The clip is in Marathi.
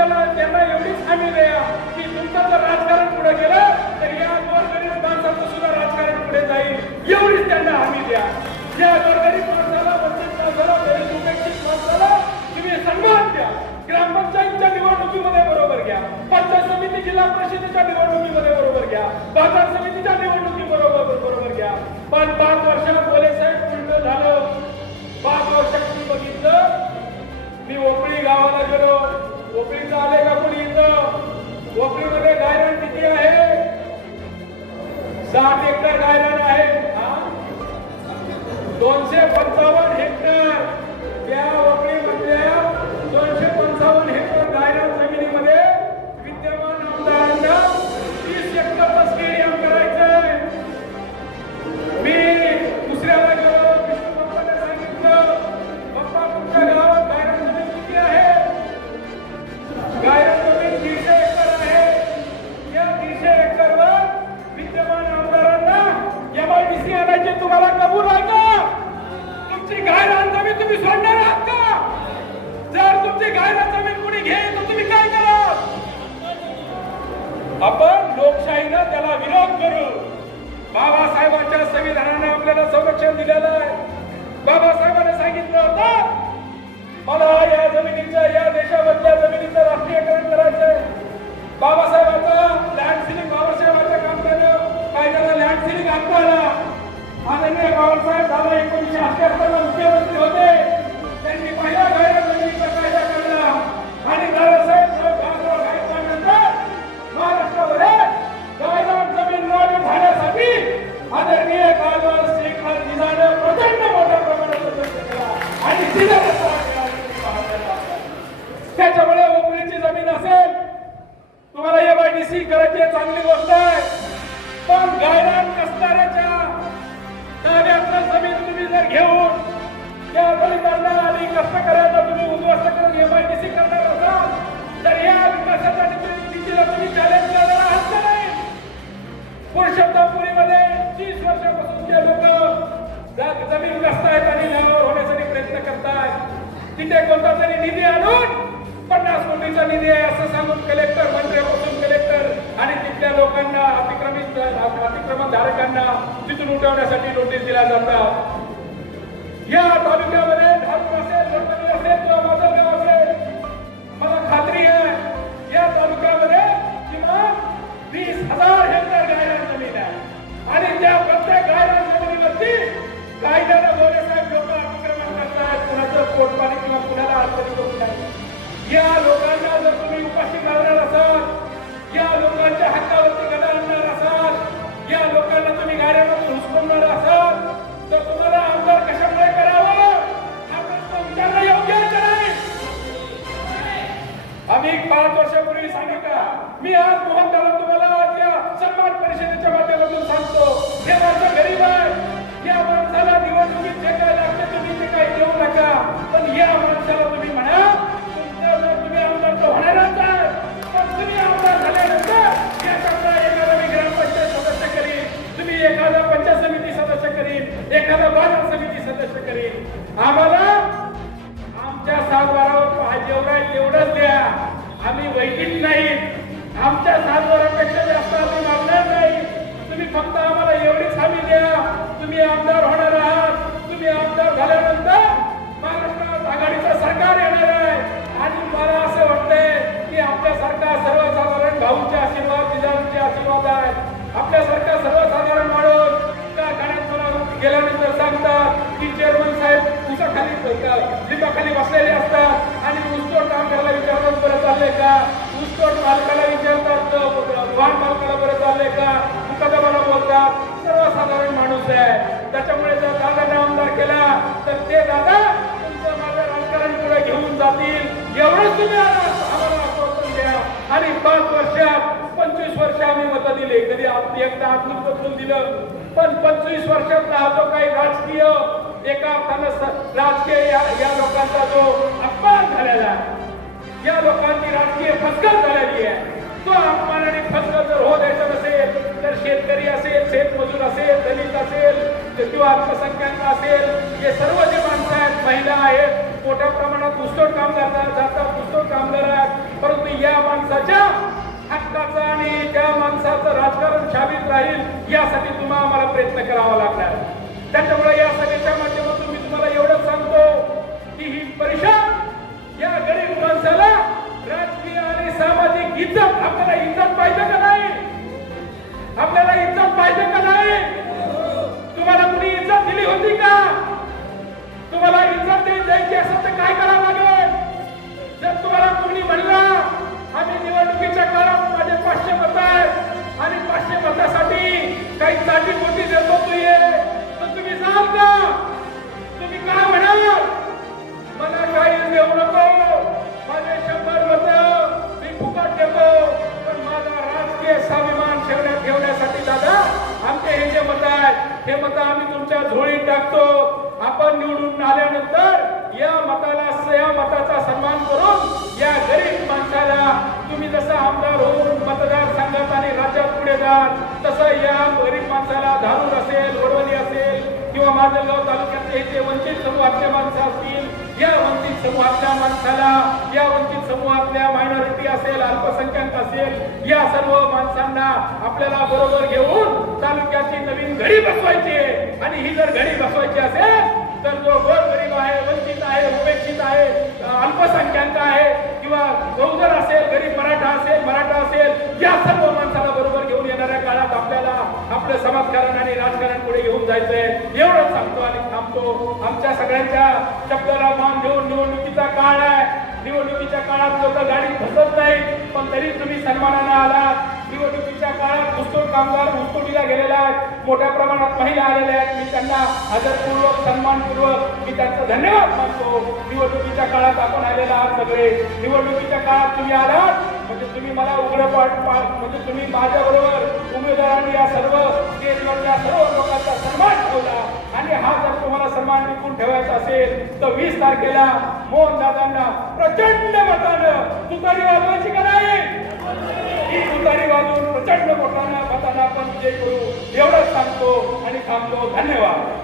त्याला त्यांना एवढीच हमी द्या की तुमचं जर राजकारण पुढे गेलं तर या गोरगरीब माणसाचं सुद्धा राजकारण पुढे जाईल. एवढीच त्यांना हमी द्या. या गोरगरीब माणसाला वंचित माणसाला दलित उपेक्षित माणसाला तुम्ही सन्मान द्या. ग्रामपंचायतच्या निवडणुकीमध्ये बरोबर घ्या. पंचायत समिती जिल्हा परिषदेच्या निवडणुकीमध्ये बरोबर घ्या. बाजार समितीच्या निवडणुकी बरोबर बरोबर घ्या. पण पाच वर्षात बोले साहेब उलट झालं. पाच वर्षात मी बघितलं. मी ओपळी गावाला गेलो. ओपळीचं आले का कोणी इथं? ओपळीमध्ये गायरान किती आहे? साठ एकर गायरान आहे. हा? दोनशे पंचावन्न हेक्टर. त्या संविधानाने आपल्याला संरक्षण दिलेलं आहे. बाबासाहेबांनी सांगितलं होतं घेऊन त्या दलितांना आणि कष्टकऱ्यांना तुम्ही उद्ध्वस्त करून एमआयडीसी करणार असाल तर या विकासाच्या नीतीला तुम्ही चॅलेंज करणार आहात का नाही? पुरुषोत्तमपुरीमध्ये तीस वर्षापासून जे लोक जमीन कसतायत आणि नावावर होण्यासाठी प्रयत्न करतायत तिथे कोणता तरी निधी आणून पन्नास कोटीचा निधी आहे असं सांगून कलेक्टर मंत्र्यापासून कलेक्टर आणि तिथल्या लोकांना अतिक्रमित अतिक्रमण धारकांना तिथून उठवण्यासाठी नोटीस दिल्या जातात. या लोकांना आम्हाला आमच्या सातबारावर जेवढा आहे तेवढंच द्या. आम्ही वैदिक नाही. आमच्या सातबारापेक्षा जास्त आम्ही मागणार नाही. तुम्ही फक्त आम्हाला एवढीच हमी द्या. तुम्ही आमदार होणार आहात. तुम्ही आमदार झाल्यानंतर महाराष्ट्रात आघाडीचं सरकार येणार आहे. आणि मला असं वाटतंय की आपल्यासारखा सर्वसाधारण भाऊंचे आशीर्वाद जिजाऊंचे आशीर्वाद आहे. आपल्यासारखा सर्वसाधारण लिंबाखाली बसलेले असतात. आणि ऊसतोड काम करायला विचारतात बरं चाललंय का? ऊसतोड मालकाला विचारतात वाहन मालकाला बरं चाललंय का? मुकदमाला बोलतात. सर्वसाधारण माणूस आहे. त्याच्यामुळे जर दादाने आमदार केला तर ते दादा तुमचं माझ्या राजकारण पुढे घेऊन जातील. एवढंच तुम्ही आम्हाला आश्वासन द्या. आणि पाच वर्षात पंचवीस वर्ष आम्ही मतं दिले. कधी एकदा आत्मत बदलून दिलं. पण पंचवीस वर्षात राहतो काही राजकीय एका अर्थानं स- राजकीय या या लोकांचा जो अपमान झालेला आहे या लोकांची राजकीय फसगत झालेली आहे तो अपमान आणि फसगत जर हो द्यायचं नसेल तर शेतकरी असेल शेतमजूर असेल दलित असेल किंवा अल्पसंख्याक असेल हे सर्व जे माणसं आहेत महिला आहेत मोठ्या प्रमाणात ऊसतोड कामगार जातात ऊसतोड कामगार आहेत परंतु या माणसाच्या हक्काचं आणि त्या माणसाचं राजकारण शाबित राहील यासाठी तुम्हाला आम्हाला प्रयत्न करावा लागणार त्याच्यामुळे या सभेच्या माध्यमातून मी तुम्हाला एवढं सांगतो की ही परिषद या गरीब माणसाला राजकीय आणि सामाजिक इज्जत आपल्याला इज्जत पाहिजे का नाही? टाकतो आपण निवडून आल्यानंतर या मताला या मताचा सन्मान करून या गरीब माणसाला तुम्ही जसं आमदार होऊन मतदारसंघात आणि राज्यात पुढे जाल तसं या गरीब माणसाला धारूर असेल वडवली असेल किंवा माजलगाव तालुक्यातले हे जे वंचित समूहातले माणसं असतील या वंचित समूहातल्या माणसाला या वंचित समूहातल्या मायनॉरिटी असेल अल्पसंख्याक असेल या सर्व माणसांना आपल्याला बरोबर घेऊन तालुक्याची नवीन घडी बसवायची आहे. आणि ही जर घडी बसवायची असेल तर जो गोरगरीब आहे वंचित आहे उपेक्षित आहे अल्पसंख्याक आहे किंवा बहुजन असेल गरीब मराठा असेल मराठा असेल या सर्व माणसाला बरोबर घेऊन येणाऱ्या काळात आपल्याला आपलं समाजकारण आणि राजकारण पुढे घेऊन जायचंय. एवढंच सांगतो आणि थांबतो. आमच्या सगळ्यांच्या शब्दाला मान घेऊन निवडणुकीचा काळ आहे. निवडणुकीच्या काळात लोक गाडी फसत तुम्ही सन्मानानं आलात निवडणुकीच्या काळात ऊसतोड कामगार ऊसतोडीला गेलेला आहेत. मोठ्या प्रमाणात महिला आलेल्या आहेत. मी त्यांना आदरपूर्वक सन्मानपूर्वक मी त्यांचा धन्यवाद मानतो. निवडणुकीच्या काळात आपण आलेला आहात सगळे. निवडणुकीच्या काळात तुम्ही आलात. म्हणजे तुम्ही मला उघडं पाठ म्हणजे तुम्ही माझ्याबरोबर उमेदवारांनी या सर्व देशभरच्या सर्व लोकांचा सन्मान ठेवला. आणि हा जर तुम्हाला सन्मान टिकून ठेवायचा असेल तर वीस तारखेला मोहन दादांना प्रचंड मतानं तुतारी वाजवायची का नाही? ही तुतारी वाजून प्रचंड मोठ्यानं मताना आपण विजय करू. एवढंच सांगतो आणि थांबतो. धन्यवाद.